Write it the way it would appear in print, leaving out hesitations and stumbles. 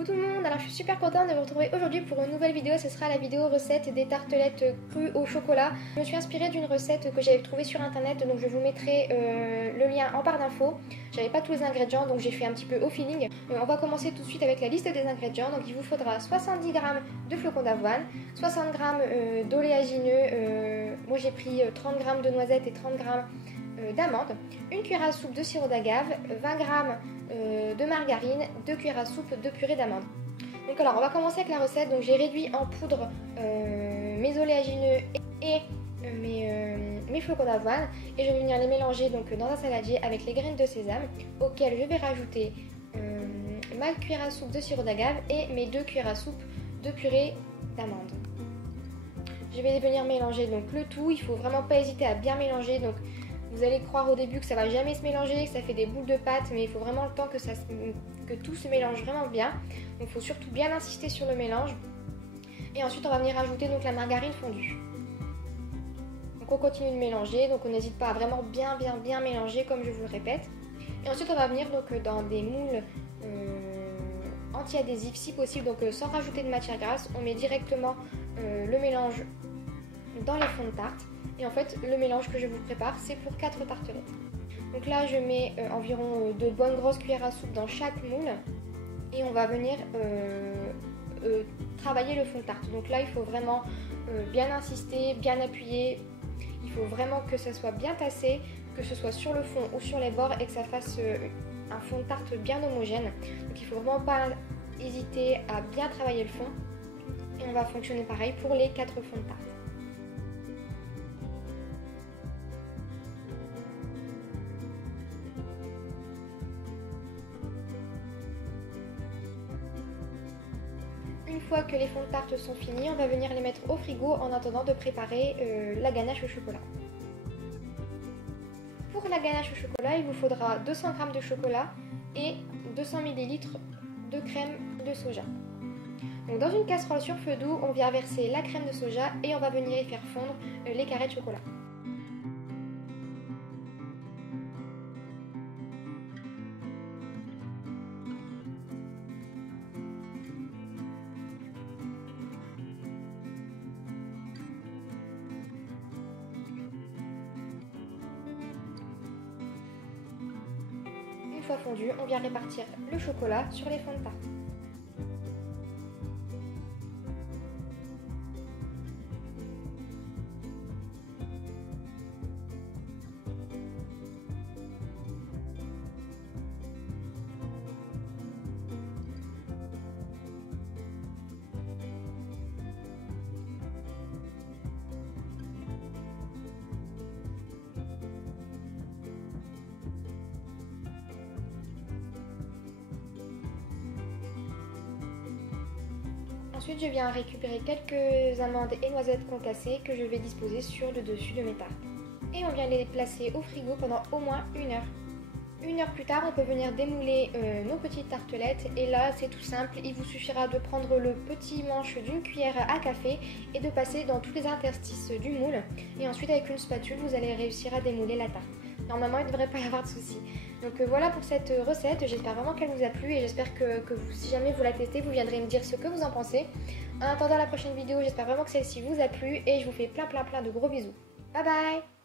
Coucou tout le monde, alors je suis super contente de vous retrouver aujourd'hui pour une nouvelle vidéo. Ce sera la vidéo recette des tartelettes crues au chocolat. Je me suis inspirée d'une recette que j'avais trouvée sur internet, donc je vous mettrai le lien en barre d'infos. J'avais pas tous les ingrédients, donc j'ai fait un petit peu au feeling. On va commencer tout de suite avec la liste des ingrédients. Donc il vous faudra 70 g de flocons d'avoine, 60 g d'oléagineux, moi j'ai pris 30 g de noisettes et 30 g d'amandes, une cuillère à soupe de sirop d'agave, 20 g de margarine, 2 cuillères à soupe de purée d'amandes. Donc alors on va commencer avec la recette. Donc j'ai réduit en poudre mes oléagineux et mes flocons d'avoine et je vais venir les mélanger donc dans un saladier avec les graines de sésame auxquelles je vais rajouter ma cuillère à soupe de sirop d'agave et mes 2 cuillères à soupe de purée d'amandes. Je vais venir mélanger donc le tout. Il faut vraiment pas hésiter à bien mélanger. Donc vous allez croire au début que ça va jamais se mélanger, que ça fait des boules de pâte, mais il faut vraiment le temps que tout se mélange vraiment bien. Donc il faut surtout bien insister sur le mélange. Et ensuite on va venir ajouter donc la margarine fondue. Donc on continue de mélanger, donc on n'hésite pas à vraiment bien mélanger comme je vous le répète. Et ensuite on va venir donc dans des moules anti-adhésifs si possible, donc sans rajouter de matière grasse. On met directement le mélange dans les fonds de tarte. Et en fait, le mélange que je vous prépare, c'est pour 4 tartelettes. Donc là, je mets environ 2 bonnes grosses cuillères à soupe dans chaque moule. Et on va venir travailler le fond de tarte. Donc là, il faut vraiment bien insister, bien appuyer. Il faut vraiment que ça soit bien tassé, que ce soit sur le fond ou sur les bords et que ça fasse un fond de tarte bien homogène. Donc il ne faut vraiment pas hésiter à bien travailler le fond. Et on va fonctionner pareil pour les 4 fonds de tarte. Une fois que les fonds de tarte sont finis, on va venir les mettre au frigo en attendant de préparer la ganache au chocolat. Pour la ganache au chocolat, il vous faudra 200 g de chocolat et 200 ml de crème de soja. Donc dans une casserole sur feu doux, on vient verser la crème de soja et on va venir y faire fondre les carrés de chocolat. Une fois fondu, on vient répartir le chocolat sur les fonds de tarte. Ensuite, je viens récupérer quelques amandes et noisettes concassées que je vais disposer sur le dessus de mes tartes. Et on vient les placer au frigo pendant au moins 1 heure. 1 heure plus tard, on peut venir démouler nos petites tartelettes. Et là, c'est tout simple. Il vous suffira de prendre le petit manche d'une cuillère à café et de passer dans tous les interstices du moule. Et ensuite, avec une spatule, vous allez réussir à démouler la tarte. Normalement, il ne devrait pas y avoir de soucis. Donc voilà pour cette recette. J'espère vraiment qu'elle vous a plu et j'espère que si jamais vous la testez, vous viendrez me dire ce que vous en pensez. En attendant la prochaine vidéo, j'espère vraiment que celle-ci vous a plu et je vous fais plein de gros bisous. Bye bye!